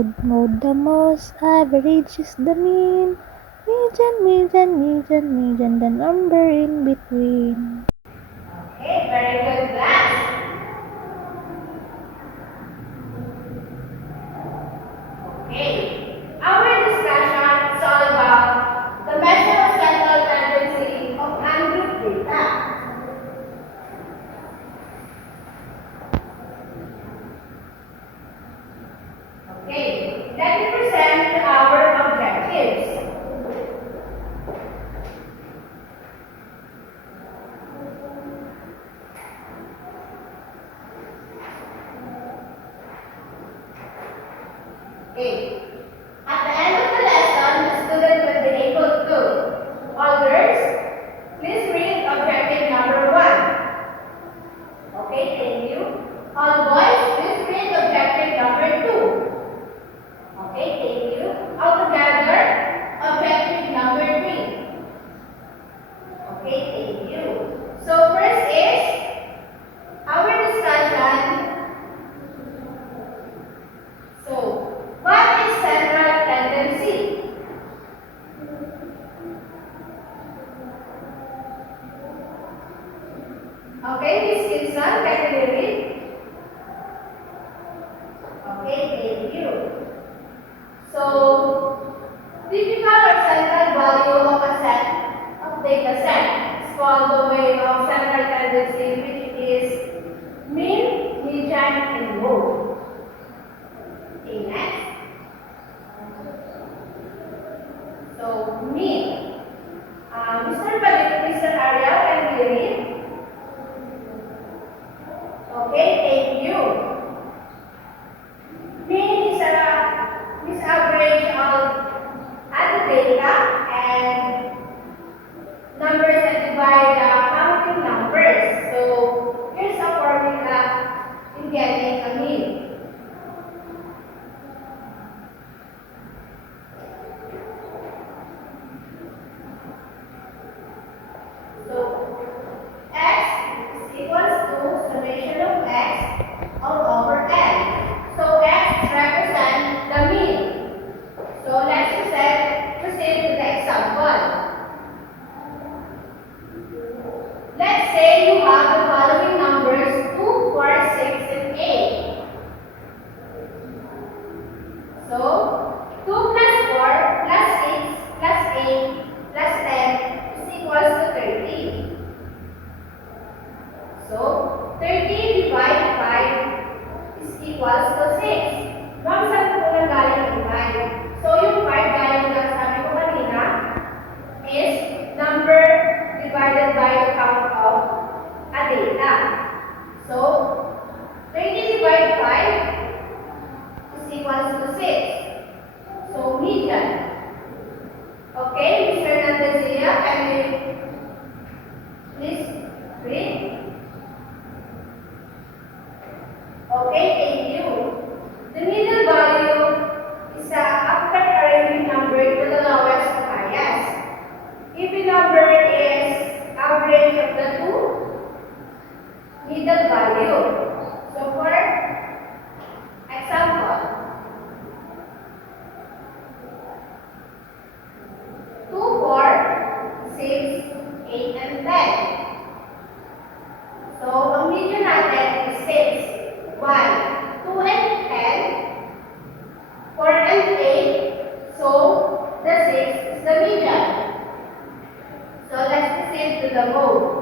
Mode the most, average is the mean. Median, the number in between. Okay, very good, class. Okay, our discussion is all about the measure of central tendency of ungrouped data. Okay, let me present our objectives. Okay. At the end of the lesson, the student will be able to, all girls, please read objective number 1. Okay, thank you. All boys, please read objective number 2. Okay, thank you. All together, objective number 3. Okay, thank you. So first is our discussion. So, what is central tendency? Okay, Miss Gibson, can you hear me? Okay, thank you. So, typical or central value of a set of data set is called the way of central tendency, which is mean, median, and mode. Okay, next. So, mean. Mr. Ariel, can you hear me? Okay, thank you. Mean is average of other data and numbers that divide counting numbers. So here's a formula in getting a mean. So x is equals to summation of x all over n. So x represents the mean. So let's proceed to the example. Let's say you have the following numbers 2, 4, 6, and 8. So 2 plus 4 plus 6 plus 8 plus 10 is equals to 30. So 30 divided 5 is equals to 6. Ma'am, saan po nanggaling yung 5? So yung 5 galing lang sabi ko kanina is number divided by the count of a data. So 30 divided 5 is equals to 6. So median. Okay, Ms. Fernandezia, can you please read? Okay, thank you. The middle value is after arranging number to the lowest to highest. If the number is average of the two middle value. So for example, 2, 4, 6, 8, and 10. So ang median natin is 6. Why? 2 and 10, 4 and 8. So the 6 is the median. So let's proceed to the mode.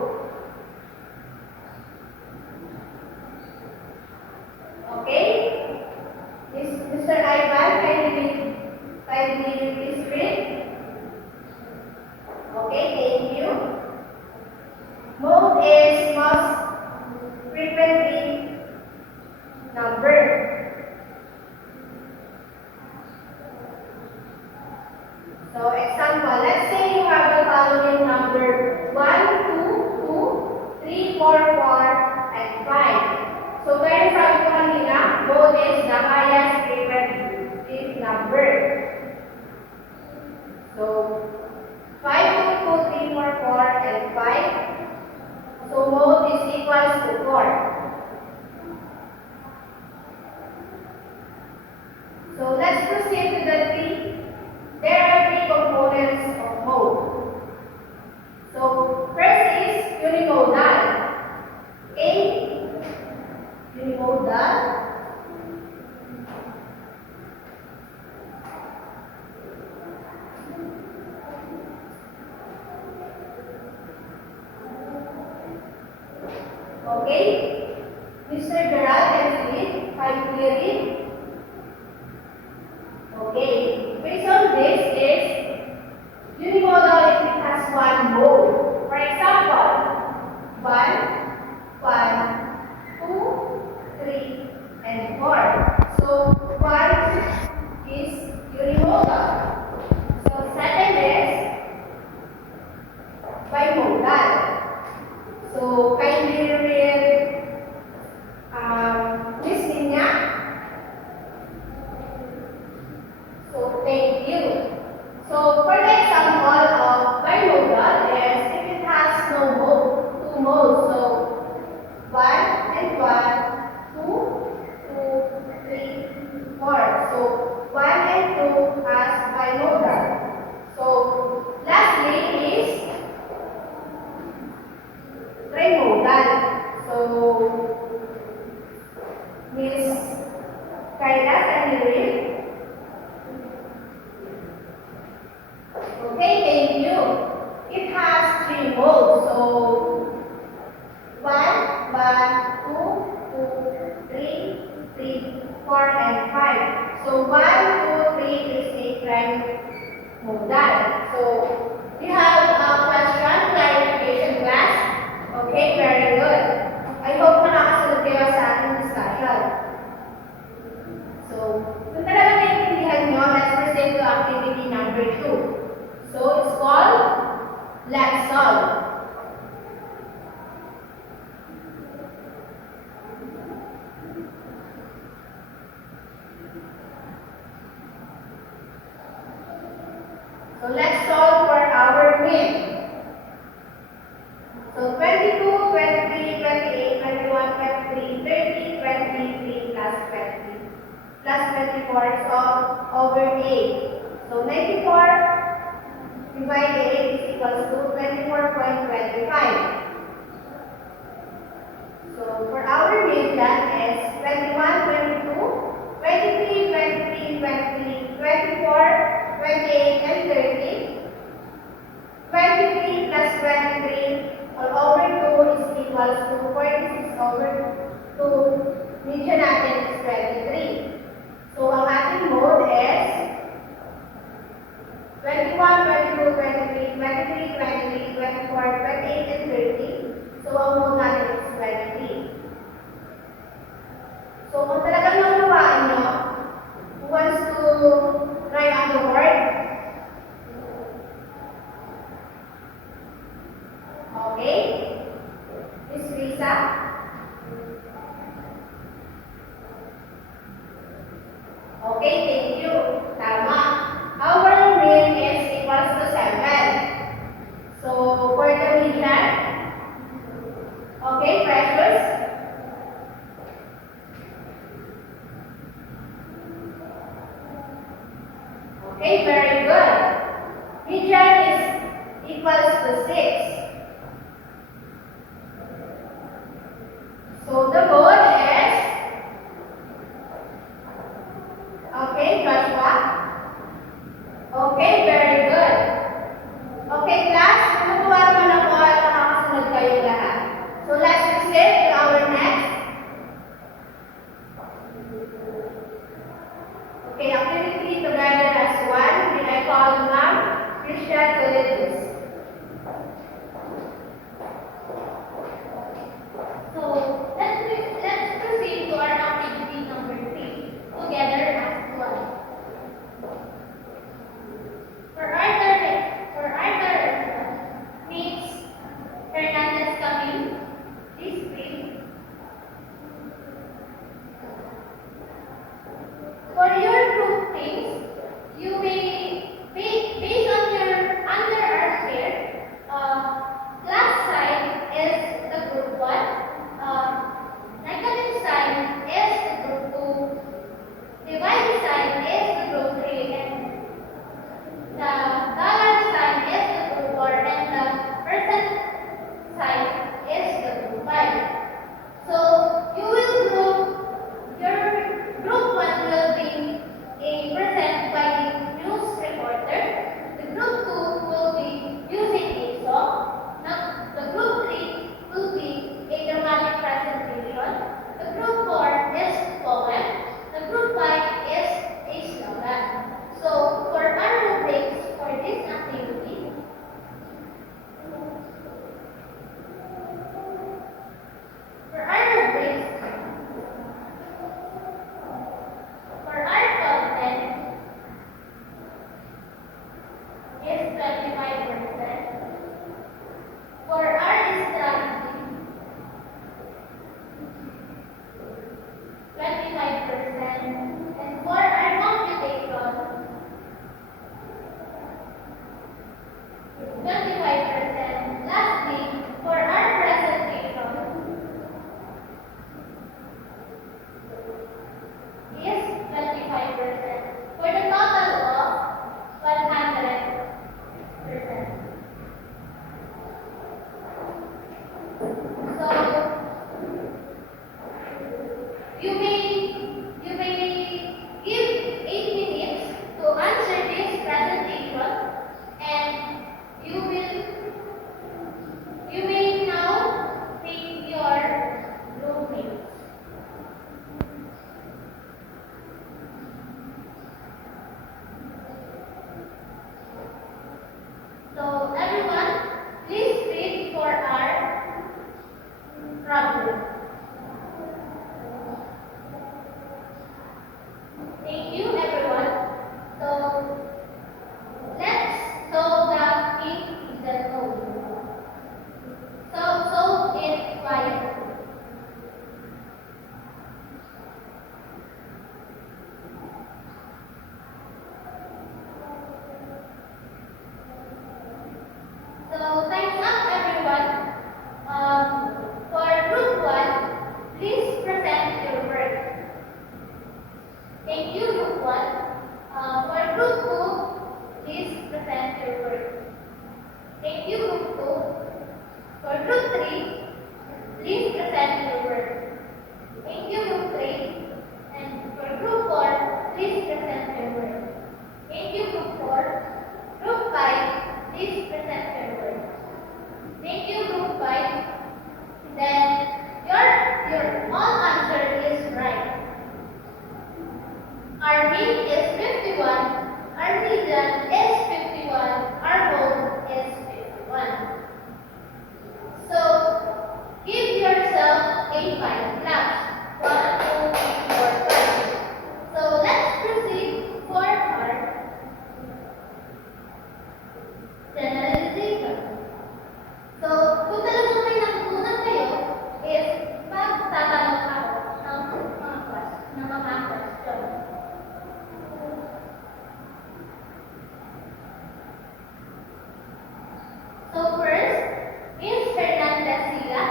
unimodal. Okay, Mr. Gerald can see it. Can you clear it? Okay, based on this is unimodal if it has one mode. For example, 1, 2, 3, and 4. So 1 is unimodal. So second is bimodal. So kindly read listening niya. So thank you. So for the example of bimodal is if it has no mode, two modes. So 1 and 1, 2, 2, 3, 4. So 1 and 2 has bimodal. So lastly is trimodal. So Miss Kaila, can you read? Okay, thank you. It has 3 modes. So 1, 2, 3, 4, and 5. So 1, 2, 3 is a trimodal. So we have a question clarification class. Okay, very good. I hope nakakasunod kayo sa ating discussion. So, kung talaga naiintindihan nyo, let's proceed to activity number 2. So, it's called Let's Solve. So, let's solve for our min. So 22, 23, 28, 21, 23, 30, 23 plus 20 plus 24 is all over 8. So 94 divided 8 is equals to 24.25. So for our min, that is 21, 22, 23, 23, 23, 24, 28, and 30. 23 plus 23 all over 2 is equals to 46 over 2. Medyo natin is 23. So, ang ating mode is 21, 22, 23, 23, 23, 24, 28, and 30. So, ang mode natin is 23. So, kung talagang naunawaan nyo, who wants to try on the board? Okay? Miss Lisa? Okay, thank you. Tama. Our min is equals to 7. So, for the median, okay, Precious? Okay, very good. Median is equals to 6. So the mode is, okay, Joshua? Okay, very good. Okay, class, tumutuwa naman ako at nakakasunod kayo lahat. So let's proceed to our next. Okay, activity together as one. Will I call Ma'am Christian to lead this? You may give 8 minutes to answer this presentation, and you may now take your roommates. So everyone, please read for our problem. Thank you, everyone. So let's solve the in the code. So solve it quietly. So time's up, everyone. For group one, please present your work. Thank you, group one. For group two, please present your work. Thank you, group two. For group three, please present your work. Thank you, group three. And for group four, please present your work. Thank you, group four. Group five, please present your work. Thank you, group five. Then your all answer is right. Our mean is 51. Our median is 51. Our mode is 51. So give yourself a 5 claps. 1, 2, 3, 4, 5. So let's proceed for our generalization. So kung talagang may natutunan kayo is magtatanong ako ng mga question. So first, Ms. Hernandez Sila,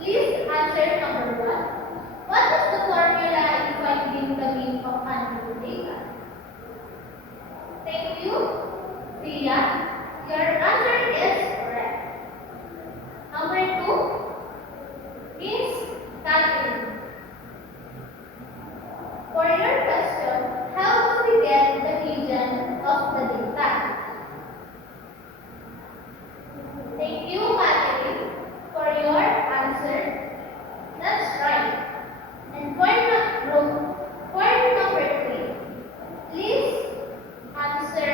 please answer number 1. What is the formula in finding the mean of unknown data? Thank you, Sia. Your answer is correct. Number 2, Ms. Catherine. For your question, how do we get the median of the data? Thank you, Catherine, for your answer. That's right. And for number 3, please answer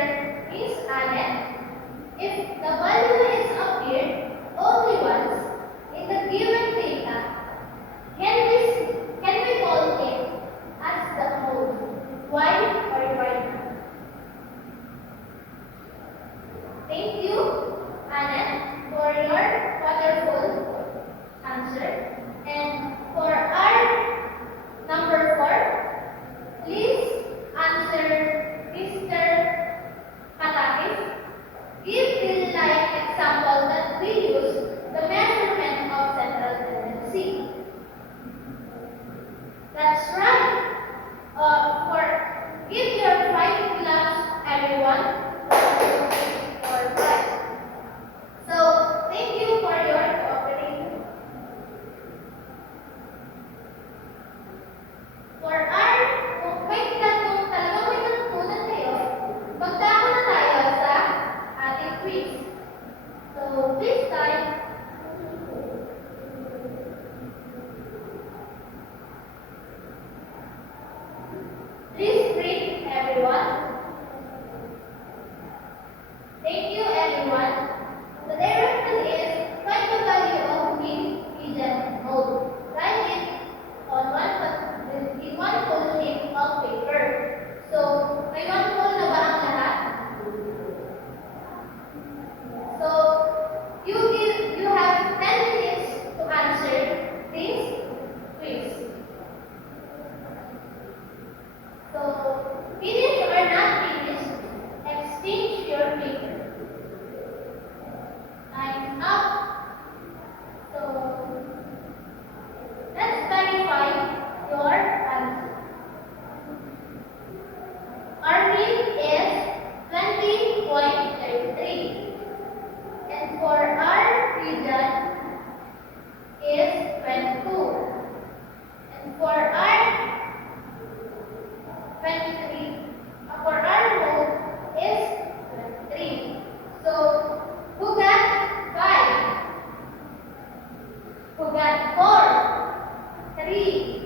Miss Annette. If the value is appeared only once in the given data, can we call it as the mode? Why or why not? Thank you, Annette, for your wonderful answer. And for our number 4, please answer Mr. Katakis. Give real-life example that we use the measurement of central tendency. That's right. Give your 5 claps, everyone. 1, 2, 3, 4, 5. So, thank you for your cooperation. Kung talagang may natutunan kayo, magdako na tayo sa ating quiz. So, this time, 3.